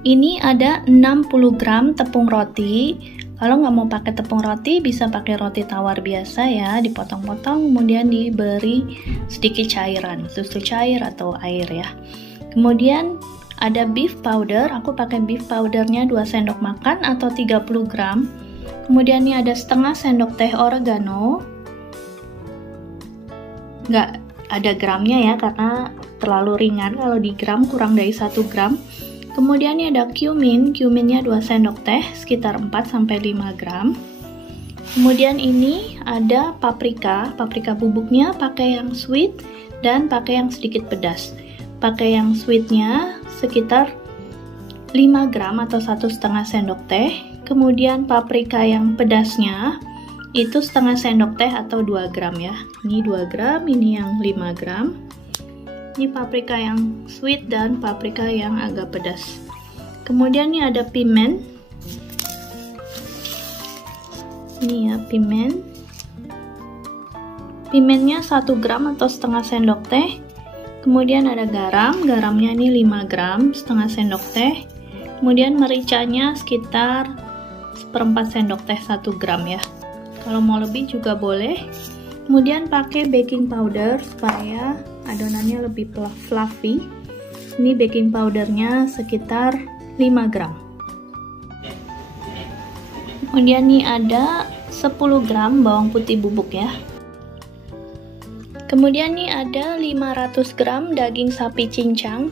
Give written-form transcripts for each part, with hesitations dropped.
Ini ada 60 gram tepung roti. Kalau nggak mau pakai tepung roti, bisa pakai roti tawar biasa ya, dipotong-potong, kemudian diberi sedikit cairan, susu cair atau air ya. Kemudian ada beef powder, aku pakai beef powdernya 2 sendok makan atau 30 gram. Kemudian ini ada setengah sendok teh oregano. Nggak ada gramnya ya, karena terlalu ringan, kalau di gram kurang dari 1 gram. Kemudian ini ada cuminnya 2 sendok teh, sekitar 4-5 gram. Kemudian ini ada paprika bubuknya pakai yang sweet dan pakai yang sedikit pedas. Pakai yang sweetnya sekitar 5 gram atau 1,5 sendok teh. Kemudian paprika yang pedasnya itu setengah sendok teh atau 2 gram ya. Ini 2 gram, ini yang 5 gram. Ini paprika yang sweet dan paprika yang agak pedas. Kemudian ini ada pimen. Ini ya pimen. Pimennya 1 gram atau setengah sendok teh. Kemudian ada garamnya ini 5 gram, setengah sendok teh. Kemudian mericanya sekitar 1/4 sendok teh 1 gram ya. Kalau mau lebih juga boleh. Kemudian pakai baking powder supaya adonannya lebih fluffy. Ini baking powdernya sekitar 5 gram. Kemudian ini ada 10 gram bawang putih bubuk ya. Kemudian ini ada 500 gram daging sapi cincang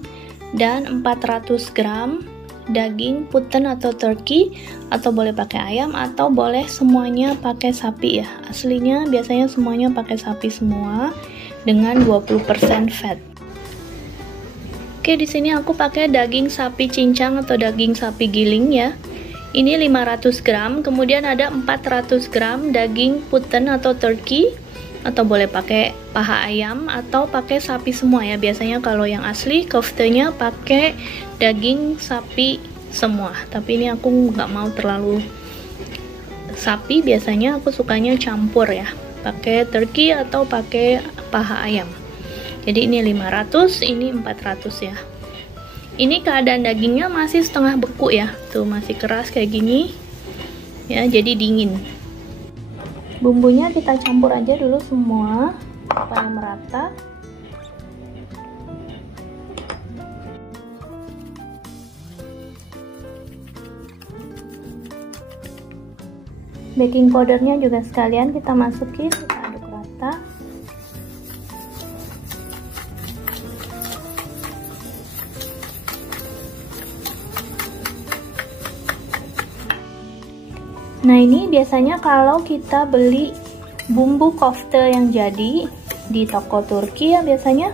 dan 400 gram daging punten atau turkey, atau boleh pakai ayam atau boleh semuanya pakai sapi ya. Aslinya biasanya semuanya pakai sapi semua dengan 20% fat. Oke, di sini aku pakai daging sapi cincang atau daging sapi giling ya. Ini 500 gram, kemudian ada 400 gram daging punten atau turkey, atau boleh pakai paha ayam atau pakai sapi semua ya. Biasanya kalau yang asli koftenya pakai daging sapi semua, tapi ini aku nggak mau terlalu sapi, biasanya aku sukanya campur ya, pakai turkey atau pakai paha ayam. Jadi ini 500, ini 400 ya. Ini keadaan dagingnya masih setengah beku ya, tuh masih keras kayak gini ya, jadi dingin. Bumbunya kita campur aja dulu semua supaya merata. Baking powdernya juga sekalian kita masukin, kita aduk rata. Nah, ini biasanya kalau kita beli bumbu kofte yang jadi di toko Turki ya, biasanya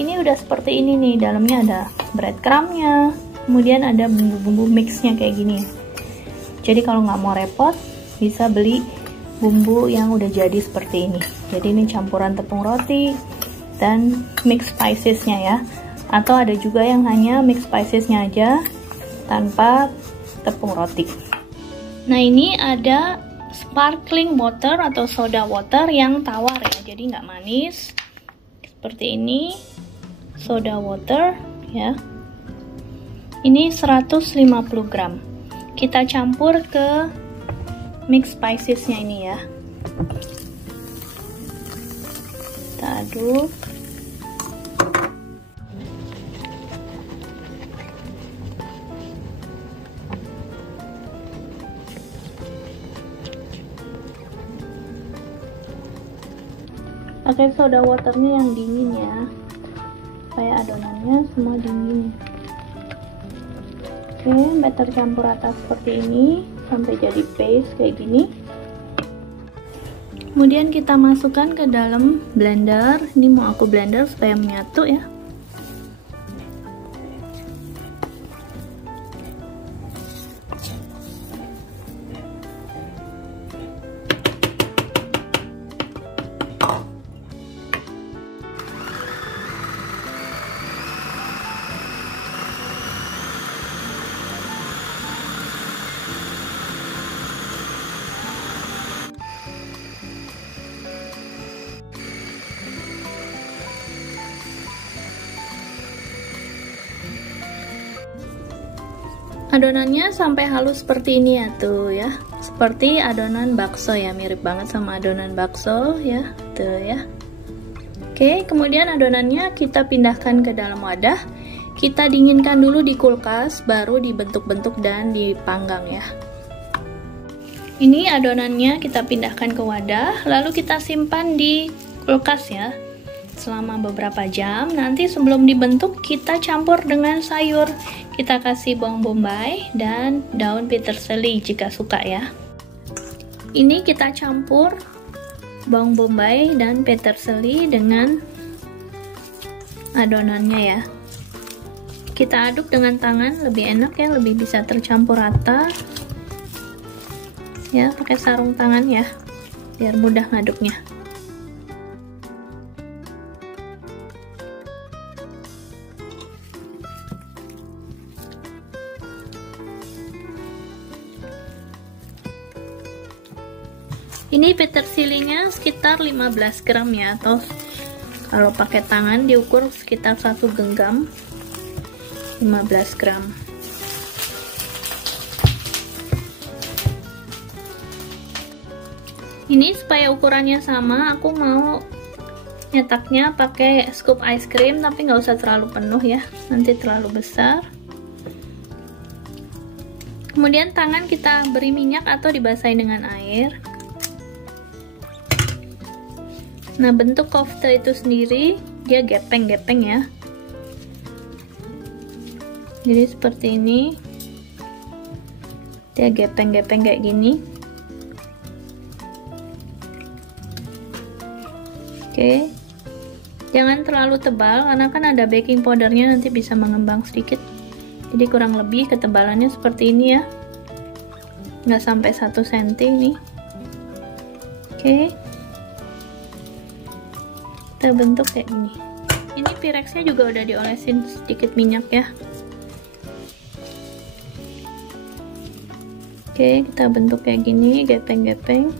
ini udah seperti ini nih, dalamnya ada breadcrumbnya, kemudian ada bumbu-bumbu mixnya kayak gini. Jadi kalau nggak mau repot, bisa beli bumbu yang udah jadi seperti ini. Jadi ini campuran tepung roti dan mix spicesnya ya, atau ada juga yang hanya mix spicesnya aja tanpa tepung roti. Nah, ini ada sparkling water atau soda water yang tawar ya, jadi nggak manis seperti ini. Soda water ya, ini 150 gram. Kita campur ke mix spicesnya ini ya, kita aduk. Pakai soda waternya yang dingin ya, supaya adonannya semua dingin. Oke, batter campur rata seperti ini sampai jadi paste kayak gini. Kemudian kita masukkan ke dalam blender. Ini mau aku blender supaya menyatu ya. Adonannya sampai halus seperti ini ya tuh ya, seperti adonan bakso ya, mirip banget sama adonan bakso ya tuh ya. Oke, kemudian adonannya kita pindahkan ke dalam wadah, kita dinginkan dulu di kulkas, baru dibentuk-bentuk dan dipanggang ya. Ini adonannya kita pindahkan ke wadah, lalu kita simpan di kulkas ya selama beberapa jam. Nanti sebelum dibentuk kita campur dengan sayur. Kita kasih bawang bombay dan daun peterseli jika suka ya. Ini kita campur bawang bombay dan peterseli dengan adonannya ya. Kita aduk dengan tangan, lebih enak ya, lebih bisa tercampur rata. Ya, pakai sarung tangan ya, biar mudah ngaduknya. Ini petersilinya sekitar 15 gram ya, atau kalau pakai tangan diukur sekitar 1 genggam, 15 gram. Ini supaya ukurannya sama, aku mau nyetaknya pakai scoop ice cream, tapi nggak usah terlalu penuh ya, nanti terlalu besar. Kemudian tangan kita beri minyak atau dibasahi dengan air. Nah, bentuk kofta itu sendiri dia gepeng-gepeng ya. Jadi seperti ini. Dia gepeng-gepeng kayak gini. Oke. Jangan terlalu tebal karena kan ada baking powdernya, nanti bisa mengembang sedikit. Jadi kurang lebih ketebalannya seperti ini ya. Nggak sampai 1 cm nih. Oke. Kita bentuk kayak gini. Ini Pirexnya juga udah diolesin sedikit minyak ya. Oke, kita bentuk kayak gini, gepeng-gepeng.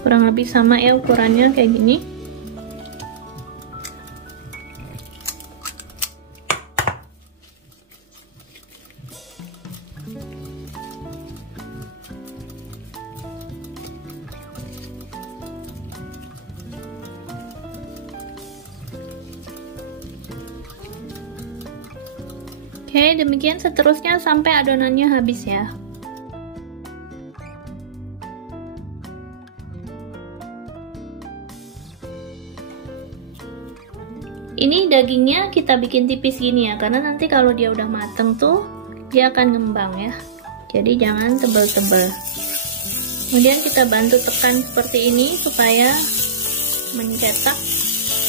Kurang lebih sama ya ukurannya kayak gini. Oke, demikian seterusnya sampai adonannya habis ya. Ini dagingnya kita bikin tipis gini ya, karena nanti kalau dia udah mateng tuh dia akan ngembang ya. Jadi jangan tebel-tebel. Kemudian kita bantu tekan seperti ini supaya mencetak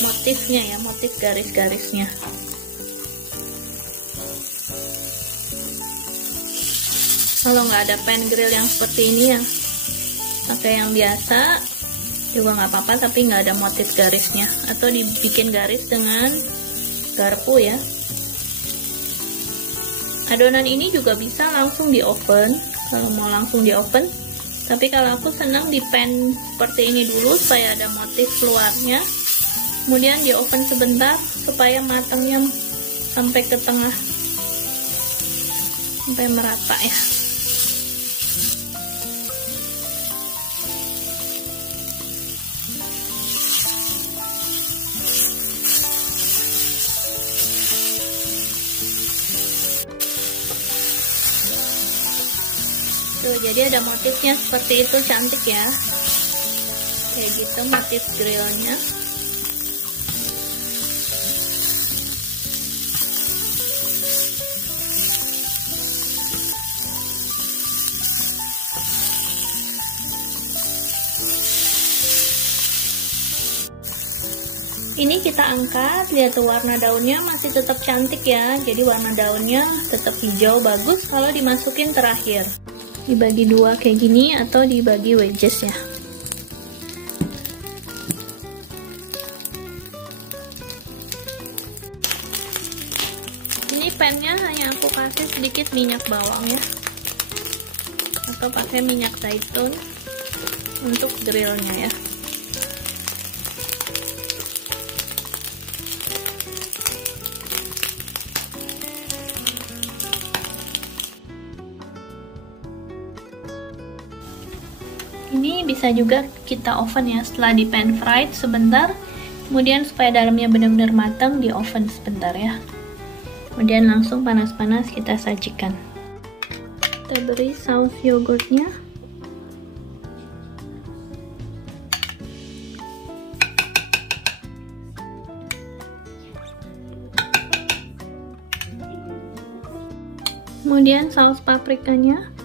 motifnya ya, motif garis-garisnya. Kalau nggak ada pan grill yang seperti ini ya, pakai yang biasa juga nggak apa-apa, tapi nggak ada motif garisnya, atau dibikin garis dengan garpu ya. Adonan ini juga bisa langsung di oven kalau mau langsung di oven, tapi kalau aku senang di pan seperti ini dulu supaya ada motif luarnya, kemudian di oven sebentar supaya matangnya sampai ke tengah, sampai merata ya. Tuh, jadi ada motifnya seperti itu, cantik ya. Kayak gitu motif grillnya. Ini kita angkat, lihat tuh warna daunnya masih tetap cantik ya. Jadi warna daunnya tetap hijau, bagus kalau dimasukin terakhir. Dibagi dua kayak gini atau dibagi wedges ya. Ini pannya hanya aku kasih sedikit minyak bawang ya, atau pakai minyak zaitun untuk grillnya ya. ini bisa juga kita oven ya, setelah di pan fried sebentar, kemudian supaya dalamnya benar-benar matang di oven sebentar ya. Kemudian langsung panas-panas kita sajikan. Kita beri saus yogurtnya. Kemudian saus paprikanya.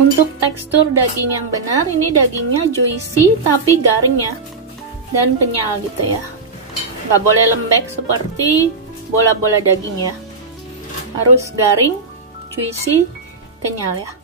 Untuk tekstur daging yang benar, ini dagingnya juicy tapi garing ya, dan kenyal gitu ya. Nggak boleh lembek seperti bola-bola daging ya, harus garing, juicy, kenyal ya.